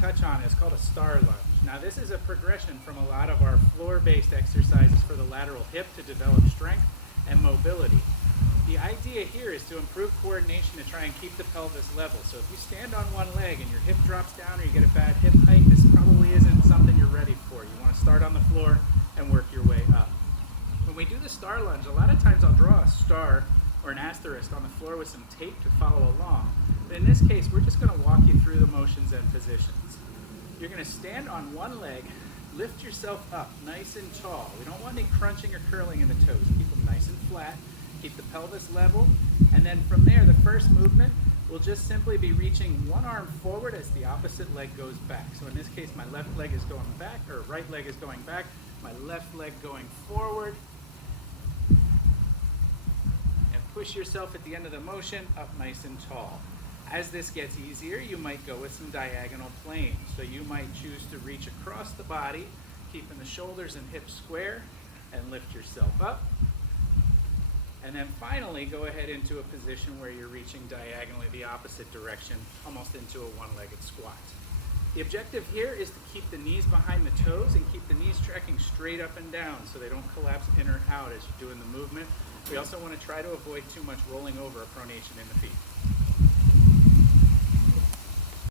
touch on is called a star lunge. Now this is a progression from a lot of our floor-based exercises for the lateral hip to develop strength and mobility. The idea here is to improve coordination to try and keep the pelvis level. So if you stand on one leg and your hip drops down or you get a bad hip height, this probably isn't something you're ready for. You want to start on the floor and work your way up. When we do the star lunge, a lot of times I'll draw a star or an asterisk on the floor with some tape to follow along. But in this case, we're just going to walk you through the motions and positions. You're going to stand on one leg, lift yourself up nice and tall. We don't want any crunching or curling in the toes. Keep them nice and flat. Keep the pelvis level, and then from there, the first movement will just simply be reaching one arm forward as the opposite leg goes back. So in this case, my left leg is going back, or right leg is going back, my left leg going forward. And push yourself at the end of the motion up nice and tall. As this gets easier, you might go with some diagonal planes. So you might choose to reach across the body, keeping the shoulders and hips square, and lift yourself up. And then finally, go ahead into a position where you're reaching diagonally the opposite direction, almost into a one-legged squat. The objective here is to keep the knees behind the toes and keep the knees tracking straight up and down so they don't collapse in or out as you're doing the movement. We also want to try to avoid too much rolling over or pronation in the feet.